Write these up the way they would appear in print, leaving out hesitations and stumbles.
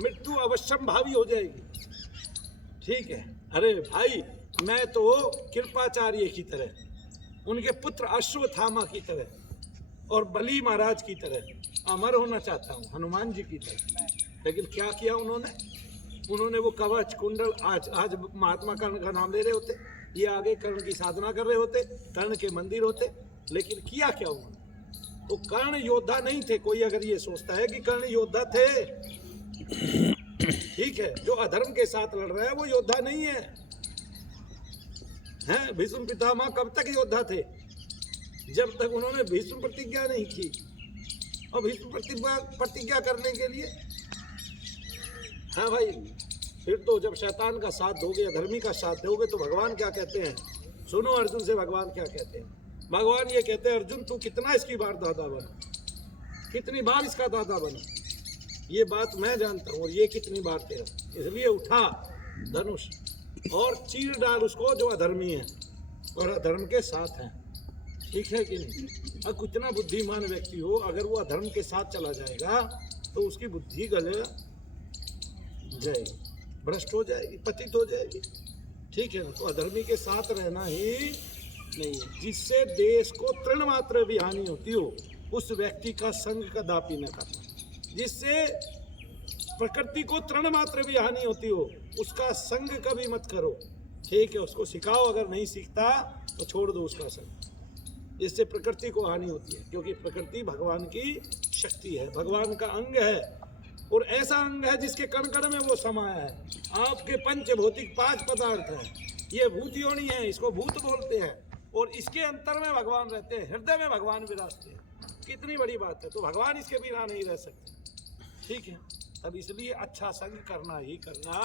मृत्यु अवश्यम भावी हो जाएगी। ठीक है, अरे भाई मैं तो कृपाचार्य की तरह, उनके पुत्र अश्वत्थामा की तरह और बली महाराज की तरह अमर होना चाहता हूँ, हनुमान जी की तरह। लेकिन क्या किया उन्होंने वो कवच कुंडल, आज महात्मा कर्ण का नाम ले रहे होते, ये आगे कर्ण की साधना कर रहे होते, कर्ण के मंदिर होते, लेकिन किया क्या उन्होंने? तो कर्ण योद्धा नहीं थे। कोई अगर ये सोचता है कि कर्ण योद्धा थे, ठीक है, जो अधर्म के साथ लड़ रहा है वो योद्धा नहीं है। हैं, भीष्म पितामह कब तक योद्धा थे? जब तक उन्होंने भीष्म प्रतिज्ञा नहीं की। और भीष्म प्रतिज्ञा करने के लिए, हाँ भाई, फिर तो जब शैतान का साथ दोगे, अधर्मी का साथ दोगे, तो भगवान क्या कहते हैं? सुनो अर्जुन से भगवान क्या कहते हैं। भगवान ये कहते हैं, अर्जुन तू कितना इसकी बार दादा बना, कितनी बार इसका दादा बना, ये बात मैं जानता हूँ, और ये कितनी बार तेरा, इसलिए उठा धनुष और चीर डाल उसको जो अधर्मी है और अधर्म के साथ है। ठीक है कि नहीं? अब कितना बुद्धिमान व्यक्ति हो, अगर वो अधर्म के साथ चला जाएगा तो उसकी बुद्धि गल जाएगी, भ्रष्ट हो जाएगी, पतित हो जाएगी। ठीक है ना? तो अधर्मी के साथ रहना ही नहीं है। जिससे देश को तृण मात्र भी हानि होती हो, उस व्यक्ति का संग कदापि न करना। जिससे प्रकृति को तृण मात्र भी हानि होती हो, उसका संग कभी मत करो। ठीक है, उसको सिखाओ, अगर नहीं सीखता तो छोड़ दो उसका संग। इससे प्रकृति को हानि होती है, क्योंकि प्रकृति भगवान की शक्ति है, भगवान का अंग है, और ऐसा अंग है जिसके कण कण में वो समाया है। आपके पंच भौतिक 5 पदार्थ हैं, ये भूत योनि है, इसको भूत बोलते हैं, और इसके अंतर में भगवान रहते हैं, हृदय में भगवान विराजते हैं। कितनी बड़ी बात है। तो भगवान इसके बिना नहीं रह सकते। ठीक है, तब इसलिए अच्छा संग करना ही करना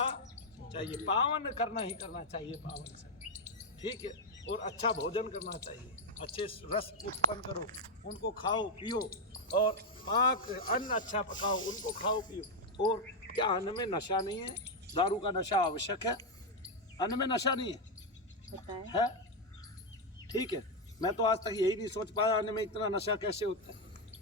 चाहिए, पावन करना ही करना चाहिए, पावन संग। ठीक है, और अच्छा भोजन करना चाहिए, अच्छे रस उत्पन्न करो, उनको खाओ पियो, और पाक अन्न अच्छा पकाओ, उनको खाओ पियो। और क्या अन्न में नशा नहीं है? दारू का नशा आवश्यक है, अन्न में नशा नहीं है? ठीक है, मैं तो आज तक यही नहीं सोच पाया अन्न में इतना नशा कैसे होता है,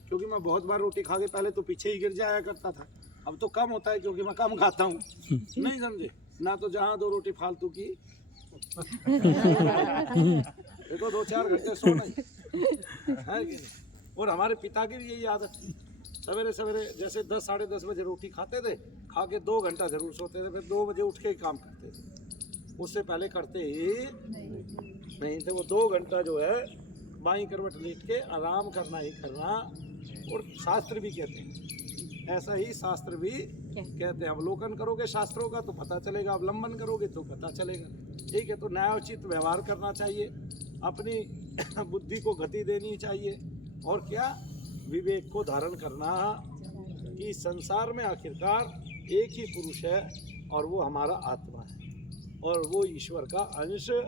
क्योंकि मैं बहुत बार रोटी खा के पहले तो पीछे ही गिर जाया करता था, अब तो कम होता है क्योंकि मैं कम खाता हूँ। नहीं समझे ना? तो जहाँ 2 रोटी फालतू की, देखो 2-4 घंटे सोना है कि नहीं? और हमारे पिता की भी यही आदत थी, सवेरे सवेरे जैसे 10 साढ़े 10 बजे रोटी खाते थे, खा के 2 घंटा जरूर सोते थे, फिर 2 बजे उठ के ही काम करते थे। उससे पहले करते ही नहीं थे। वो 2 घंटा जो है बाईं करवट लेट के आराम करना ही करना। और शास्त्र भी कहते हैं, ऐसा ही शास्त्र भी कहते हैं। अवलोकन करोगे शास्त्रों का तो पता चलेगा, अवलंबन करोगे तो पता चलेगा। ठीक है, तो न्यायोचित व्यवहार करना चाहिए, अपनी बुद्धि को गति देनी चाहिए, और क्या, विवेक को धारण करना कि संसार में आखिरकार एक ही पुरुष है, और वो हमारा आत्मा है, और वो ईश्वर का अंश है,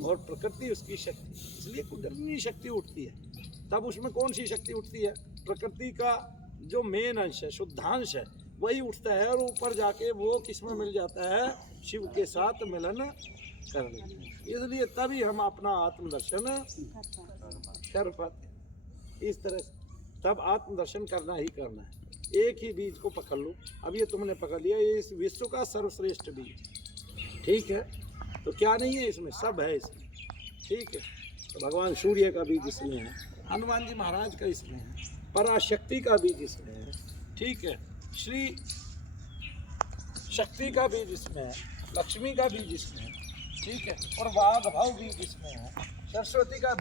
और प्रकृति उसकी शक्ति। इसलिए कुंडलिनी शक्ति उठती है। तब उसमें कौन सी शक्ति उठती है? प्रकृति का जो मेन अंश है, शुद्धांश है, वही उठता है, और ऊपर जाके वो किसमें मिल जाता है? शिव के साथ मिलन करने। इसलिए तभी हम अपना आत्मदर्शन कर पाते। इस तरह से तब आत्मदर्शन करना ही करना है। एक ही बीज को पकड़ लो, अब ये तुमने पकड़ लिया, ये इस विश्व का सर्वश्रेष्ठ बीज। ठीक है, तो क्या नहीं है इसमें? सब है इसमें। ठीक है, तो भगवान सूर्य का बीज इसमें है, हनुमान जी महाराज का इसमें है, पराशक्ति का बीज इसमें है। ठीक है, श्री शक्ति का बीज इसमें है, लक्ष्मी का बीज इसमें है। ठीक है, और वाघ भाव बीज इसमें है, सरस्वती का